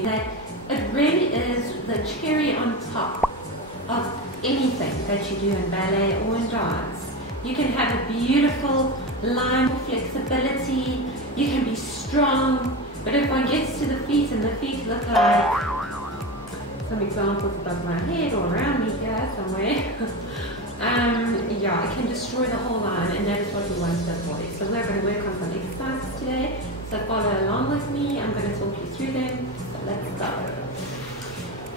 you that it really is the cherry on top of anything that you do in ballet or in dance. You can have a beautiful line flexibility, you can be strong, but if one gets to the feet and the feet look like some examples above my head or around me here somewhere, yeah, it can destroy the whole line, and that is what we want to avoid. So we're going to work on some exercises today, so follow along with me. I'm going to talk you through them, so let's go.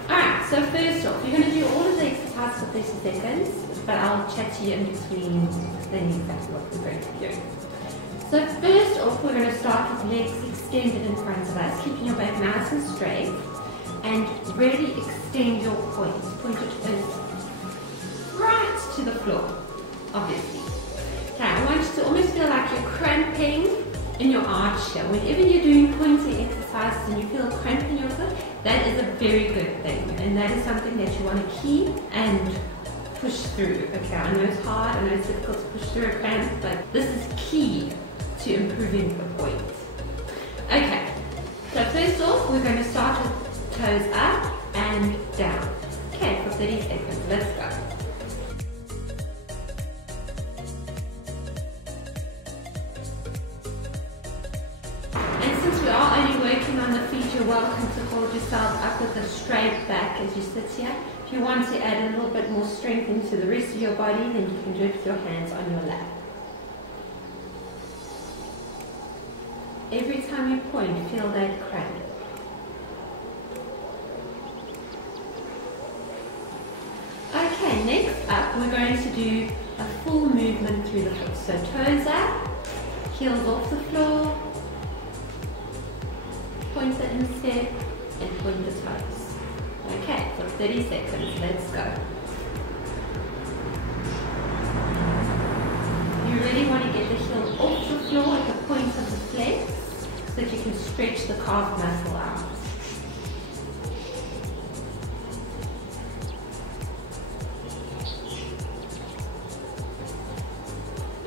Alright, so first off, you're going to do all of the exercises for 30 seconds, but I'll chat to you in between explaining exactly what we're going to do. So first off, we're going to start with legs extended in front of us, keeping your back nice and straight, and really extend your point. Point your toes right to the floor, obviously. Okay, I want you to almost feel like you're cramping in your arch here. Whenever you're doing pointing exercises and you feel a cramp in your foot, that is a very good thing, and that is something that you want to keep and push through. Okay, I know it's hard, I know it's difficult to push through a cramp, but this is key to improving the point. Okay, so first off, we're going to start with toes up and down. Okay, for 30 seconds, let's go. We are only working on the feet, you're welcome to hold yourself up with a straight back as you sit here. If you want to add a little bit more strength into the rest of your body, then you can do it with your hands on your lap. Every time you point, feel that cramp. Okay, next up we're going to do a full movement through the foot. So toes up, heels off the floor, point the instep and point the toes. Okay, for 30 seconds, let's go. You really want to get the heel off the floor at the point of the flex so that you can stretch the calf muscle out.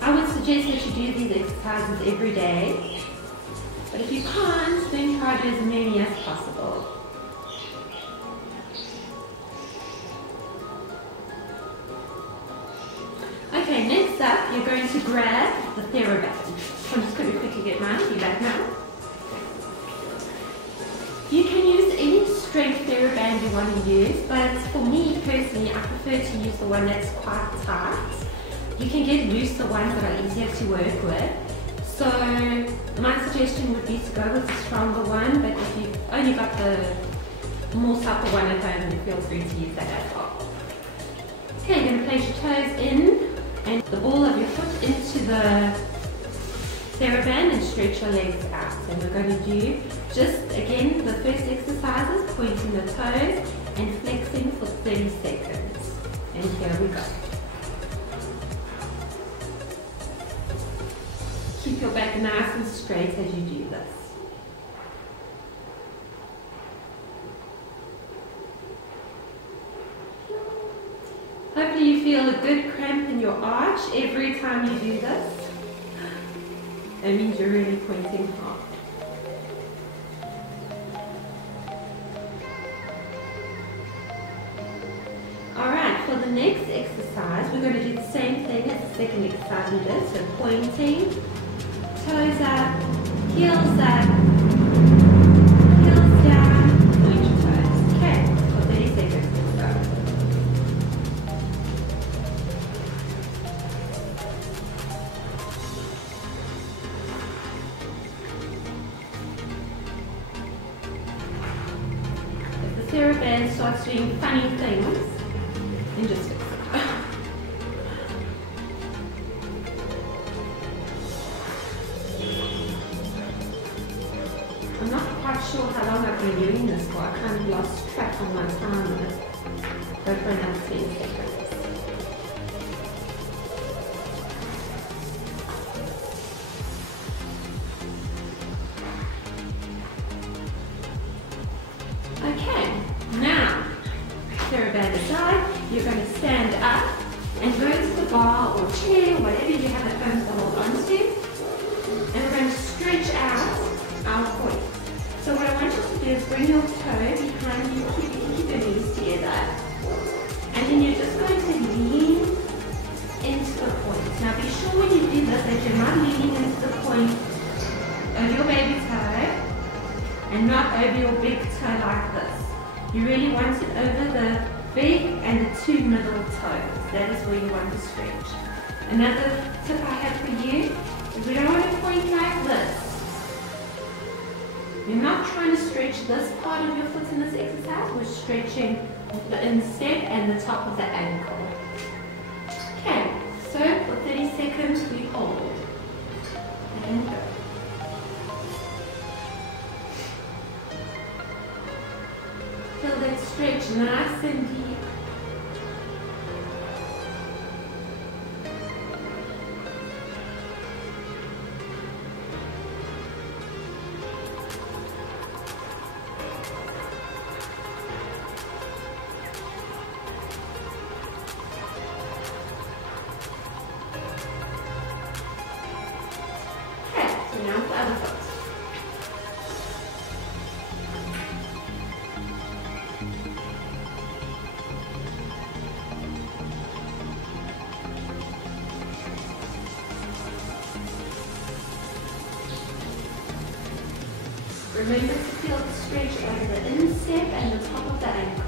I would suggest that you do these exercises every day. But if you can't, then try to do as many as possible. Okay, next up, you're going to grab the TheraBand. So I'm just going to quickly get mine. You back now? You can use any strength TheraBand you want to use, but for me personally, I prefer to use the one that's quite tight. You can get looser ones that are easier to work with. So my suggestion would be to go with the stronger one, but if you've only got the more supple one at home, then feel free to use that as well. Okay, you're going to place your toes in and the ball of your foot into the TheraBand and stretch your legs out. So we're going to do just again the first exercises, pointing the toes and flexing for 30 seconds. And here we go. Keep your back nice and straight as you do this. Hopefully you feel a good cramp in your arch every time you do this. That means you're really pointing hard. Alright, for the next exercise, we're going to do the same thing as the second exercise we did. So pointing, toes up, heels up, heels down, point your toes. Okay, for 30 seconds, let's go. If the TheraBand starts doing funny things, then just fix it. I'm not quite sure how long I've been doing this for. I kind of lost track on my time with it. Go for another 10 seconds. Okay, now, TheraBand aside, you're going to stand up and go to the bar or chair, whatever you have at home to hold onto, and we're going to stretch out our point. So what I want you to do is bring your toe behind you, keep your knees together. And then you're just going to lean into the point. Now be sure when you do this that you're not leaning into the point of your baby toe and not over your big toe like this. You really want it over the big and the two middle toes. That is where you want to stretch. Another tip I have for you is we don't want to point like this. You're not trying to stretch this part of your foot in this exercise. We're stretching the instep and the top of the ankle. Okay, so for 30 seconds we hold. And go. Feel that stretch nice and deep. Now the other foot. Remember to feel the stretch over the instep and the top of the ankle.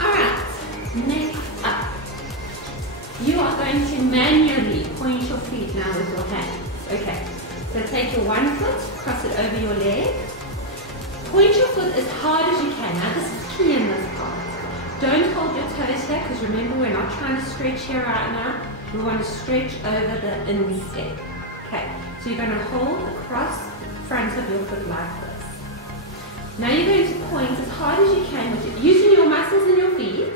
Alright, next up, you are going to manually point your feet now with your hands. Okay, so take your one foot, cross it over your leg, point your foot as hard as you can. Now this is key in this part. Don't hold your toes here because remember we're not trying to stretch here right now. We want to stretch over the instep. Okay, so you're going to hold the cross front of your foot like this. Now you're going to point as hard as you can with using your muscles in your feet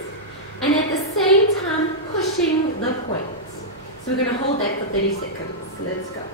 and at the same time pushing the point. So we're going to hold that for 30 seconds. Let's go.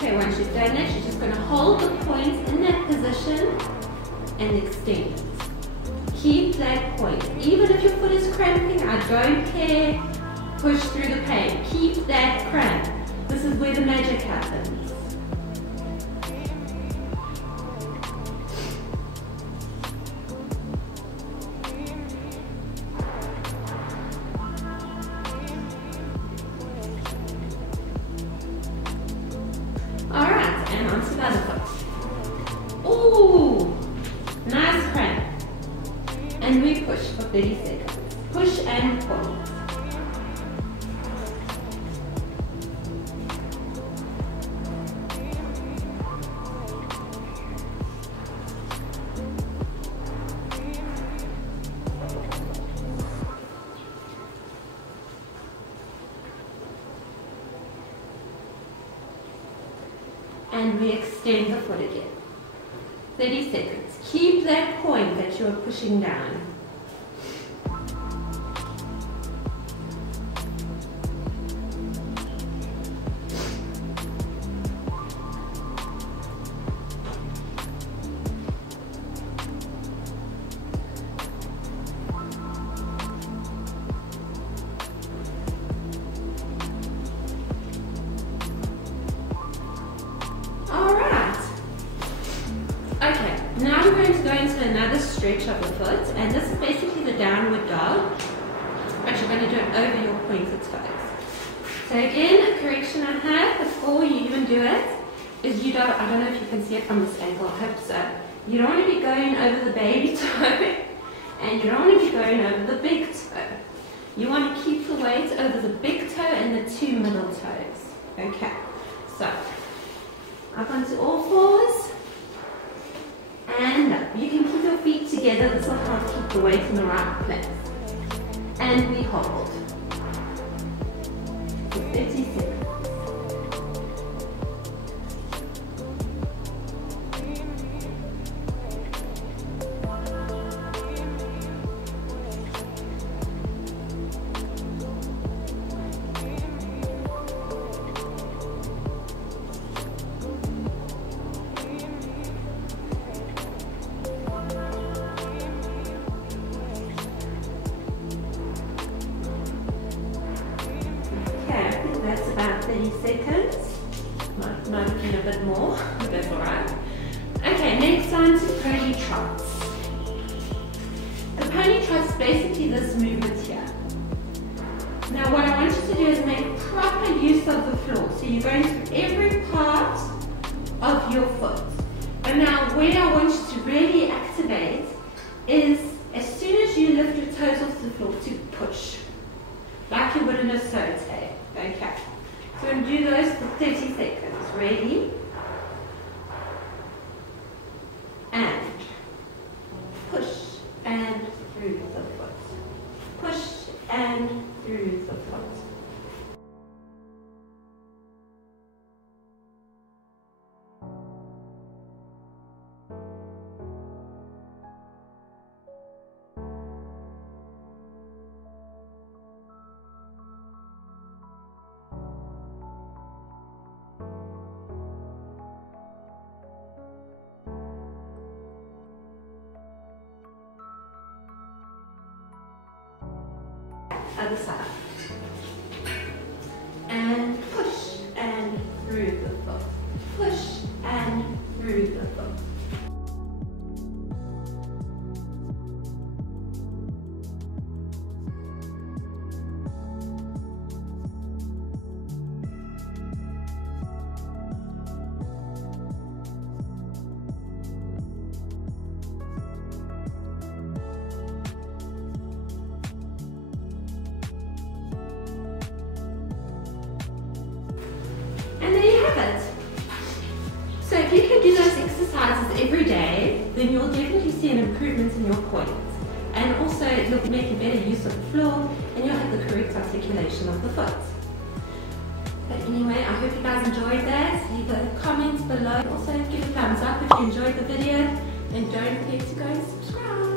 Okay, once you've done that, you're just going to hold the point in that position and extend it. Keep that point. Even if your foot is cramping, I don't care. Push through the pain. Keep that cramp. This is where the magic happens. Alright, and onto the other foot. Ooh, nice cramp. And we push for 30 seconds. Push and pull. And we extend the foot again. 30 seconds. Keep that point that you are pushing down. Okay, now we're going to go into another stretch of the foot, and this is basically the downward dog, but you're going to do it over your pointed toes. So again, a correction I have before you even do it is you don't, I don't know if you can see it from this angle, I hope so. You don't want to be going over the baby toe, and you don't want to be going over the big toe. You want to keep the weight over the big toe and the two middle toes. Okay, so up onto all fours. And up. You can keep together. This will help keep the weight in the right place. And we hold for 30 seconds. That's about 30 seconds. Might have been a bit more, but that's alright. Okay, next on to pony trots. The pony trot's basically this movement here. Now what I want you to do is make proper use of the floor. So you're going through every part of your foot. And now where I want you to really activate is as soon as you lift your toes off the floor to push. Like you would in a saute. Okay. So we're going to do those for 30 seconds. Ready? And push and through the foot. Push and through the foot. Other side. And push and through the foot. Push and through the foot. And there you have it. So if you can do those exercises every day, then you'll definitely see an improvement in your pointe. And also you'll make a better use of the floor and you'll have the correct articulation of the foot. But anyway, I hope you guys enjoyed that. Leave a comment below. Also give a thumbs up if you enjoyed the video. And don't forget to go and subscribe.